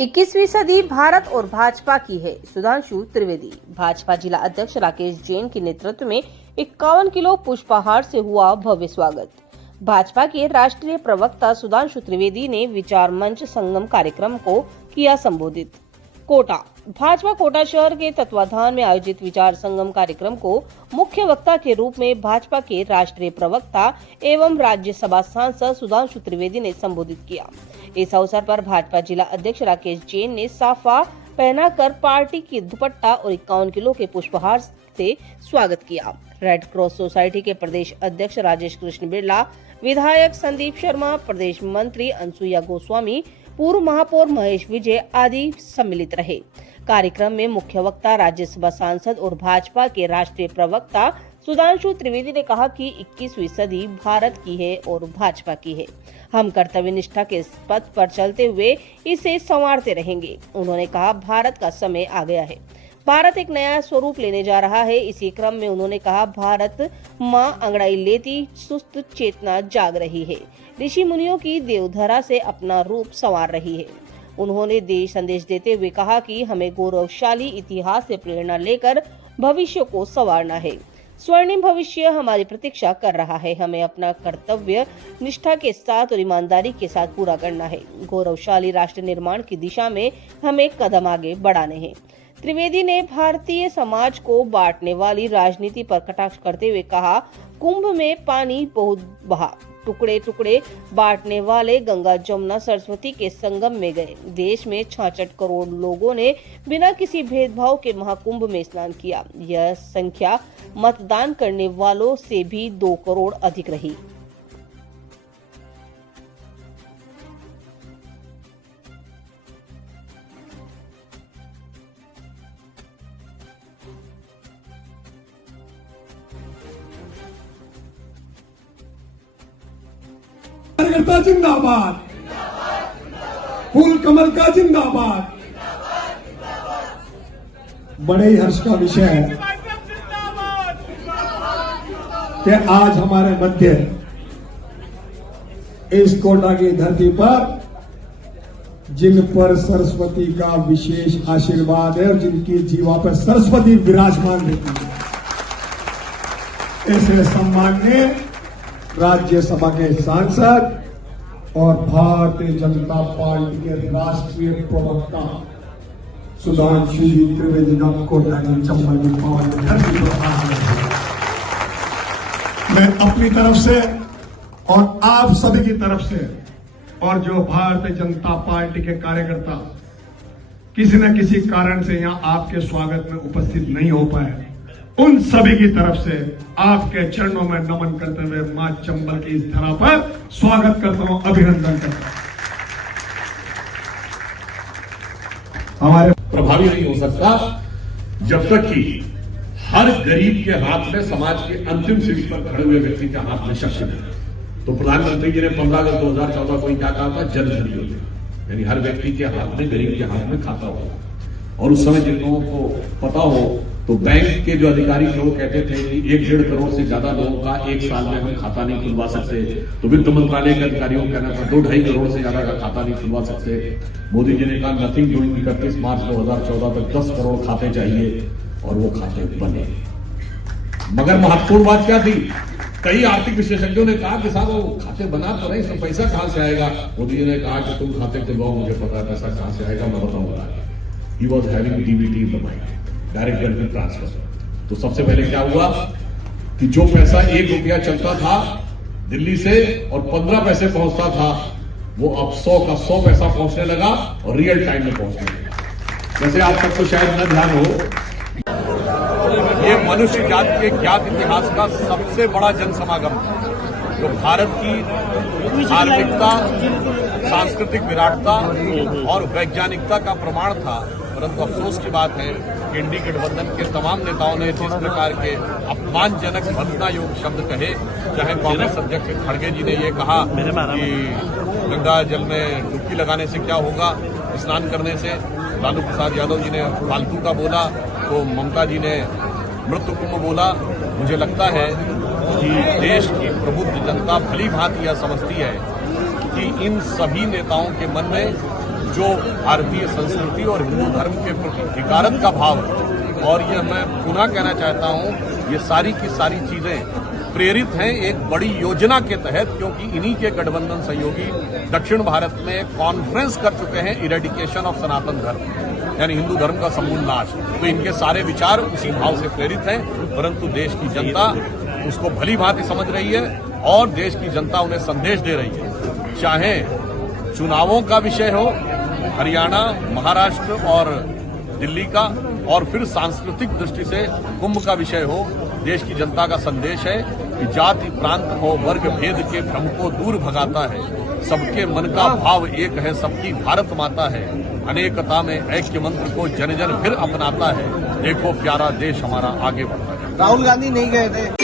21वीं सदी भारत और भाजपा की है। सुधांशु त्रिवेदी। भाजपा जिला अध्यक्ष राकेश जैन के नेतृत्व में 51 किलो पुष्पहार से हुआ भव्य स्वागत। भाजपा के राष्ट्रीय प्रवक्ता सुधांशु त्रिवेदी ने विचार मंच संगम कार्यक्रम को किया संबोधित। कोटा। भाजपा कोटा शहर के तत्वाधान में आयोजित विचार संगम कार्यक्रम को मुख्य वक्ता के रूप में भाजपा के राष्ट्रीय प्रवक्ता एवं राज्यसभा सांसद सुधांशु त्रिवेदी ने संबोधित किया। इस अवसर पर भाजपा जिला अध्यक्ष राकेश जैन ने साफा पहनाकर पार्टी की दुपट्टा और 51 किलो के पुष्पहार से स्वागत किया। रेड क्रॉस सोसाइटी के प्रदेश अध्यक्ष राजेश कृष्ण बिरला, विधायक संदीप शर्मा, प्रदेश मंत्री अनसुईया गोस्वामी, पूर्व महापौर महेश विजय आदि सम्मिलित रहे। कार्यक्रम में मुख्य वक्ता राज्यसभा सांसद और भाजपा के राष्ट्रीय प्रवक्ता सुधांशु त्रिवेदी ने कहा कि 21वीं सदी भारत की है और भाजपा की है। हम कर्तव्य निष्ठा के पथ पर चलते हुए इसे संवारते रहेंगे। उन्होंने कहा, भारत का समय आ गया है। भारत एक नया स्वरूप लेने जा रहा है। इसी क्रम में उन्होंने कहा, भारत माँ अंगड़ाई लेती सुस्त चेतना जाग रही है। ऋषि मुनियों की देवधरा से अपना रूप संवार रही है। उन्होंने देश संदेश देते हुए कहा कि हमें गौरवशाली इतिहास से प्रेरणा लेकर भविष्य को संवारना है। स्वर्णिम भविष्य हमारी प्रतीक्षा कर रहा है। हमें अपना कर्तव्य निष्ठा के साथ और ईमानदारी के साथ पूरा करना है। गौरवशाली राष्ट्र निर्माण की दिशा में हमें कदम आगे बढ़ाने हैं। त्रिवेदी ने भारतीय समाज को बांटने वाली राजनीति पर कटाक्ष करते हुए कहा, कुंभ में पानी बहुत बहा, टुकड़े टुकड़े बांटने वाले गंगा जमुना सरस्वती के संगम में गए। देश में 66 करोड़ लोगों ने बिना किसी भेदभाव के महाकुंभ में स्नान किया। यह संख्या मतदान करने वालों से भी 2 करोड़ अधिक रही। कार्यकर्ता जिंदाबाद, फूल कमल का जिंदाबाद। बड़े ही हर्ष का विषय है कि आज हमारे मध्य इस कोटा की धरती पर जिन पर सरस्वती का विशेष आशीर्वाद है और जिनकी जीवा पर सरस्वती विराजमान रहती है, ऐसे सम्मान्य राज्यसभा के सांसद और भारतीय जनता पार्टी के राष्ट्रीय प्रवक्ता सुधांशु त्रिवेदी कोटा की चंबल की पावन धरती पर मैं अपनी तरफ से और आप सभी की तरफ से और जो भारतीय जनता पार्टी के कार्यकर्ता किसी न किसी कारण से यहां आपके स्वागत में उपस्थित नहीं हो पाए, उन सभी की तरफ से आपके चरणों में नमन करते हुए मां चंबल की इस धरा पर स्वागत करता हूं, अभिनंदन करता हूं। हमारे प्रभावी नहीं हो सकता जब तक कि हर गरीब के हाथ में, समाज के अंतिम सीढ़ी पर खड़े हुए व्यक्ति के हाथ में शक्ति नहीं। तो प्रधानमंत्री जी ने 15 अगस्त 2014 को क्या कहा था, जन धन योजना, यानी हर व्यक्ति के हाथ में, गरीब के हाथ में खाता होगा। और उस समय जिन लोगों को पता हो तो बैंक के जो अधिकारी लोग कहते थे कि 1-1.5 करोड़ से ज्यादा लोगों का एक साल में हम खाता नहीं खुलवा सकते, तो वित्त मंत्रालय के अधिकारियों का कहना था 2-2.5 करोड़ से ज्यादा का खाता नहीं खुलवा सकते। मोदी जी ने कहा नथिंग डूइंग, 31 मार्च 2014 तक 10 करोड़ खाते चाहिए, और वो खाते बने। मगर महत्वपूर्ण बात क्या थी, कई आर्थिक विशेषज्ञों ने कहा कि साहब वो खाते बना तो रहे, सब पैसा कहां से आएगा। मोदी जी ने कहा कि तुम खाते खुलवाओ, मुझे पता है पैसा कहां से आएगा, मैं बताऊंगा। He was having DBT in the mind, direct benefit transfer. तो सबसे पहले क्या हुआ कि जो पैसा 1 रुपया चलता था दिल्ली से और 15 पैसे पहुंचता था, वो अब 100 का 100 पैसा पहुंचने लगा और रियल टाइम में पहुंचने लगा। जैसे आप सबको शायद न ध्यान हो, ये मनुष्य जाति के ज्ञात इतिहास का सबसे बड़ा जन समागम जो भारत की धार्मिकता, सांस्कृतिक विराटता और वैज्ञानिकता का प्रमाण था। परंतु अफसोस की बात है कि इंडी गठबंधन के तमाम नेताओं ने जिस प्रकार के अपमानजनक भत्ता योग शब्द कहे, चाहे कांग्रेस अध्यक्ष खड़गे जी ने ये कहा कि गंगा जल में डुबकी लगाने से क्या होगा, स्नान करने से, लालू प्रसाद यादव जी ने फालतू का बोला, तो ममता जी ने मृत्यु कुंभ बोला। मुझे लगता है कि देश की प्रबुद्ध जनता भली भांति यह समझती है कि इन सभी नेताओं के मन में जो भारतीय संस्कृति और हिंदू धर्म के प्रति धिक्कारत का भाव है। और ये मैं पुनः कहना चाहता हूं, ये सारी की सारी चीजें प्रेरित हैं एक बड़ी योजना के तहत, क्योंकि इन्हीं के गठबंधन सहयोगी दक्षिण भारत में एक कॉन्फ्रेंस कर चुके हैं इरेडिकेशन ऑफ सनातन धर्म, यानी हिंदू धर्म का समूल नाश। तो इनके सारे विचार उसी भाव से प्रेरित हैं, परंतु देश की जनता उसको भली भांति समझ रही है और देश की जनता उन्हें संदेश दे रही है। चाहे चुनावों का विषय हो, हरियाणा, महाराष्ट्र और दिल्ली का, और फिर सांस्कृतिक दृष्टि से कुंभ का विषय हो, देश की जनता का संदेश है कि जाति, प्रांत और वर्ग भेद के भ्रम को दूर भगाता है। सबके मन का भाव एक है, सबकी भारत माता है। अनेकता में ऐक्य मंत्र को जन जन फिर अपनाता है। देखो प्यारा देश हमारा आगे बढ़ता है। राहुल गांधी नहीं गए थे।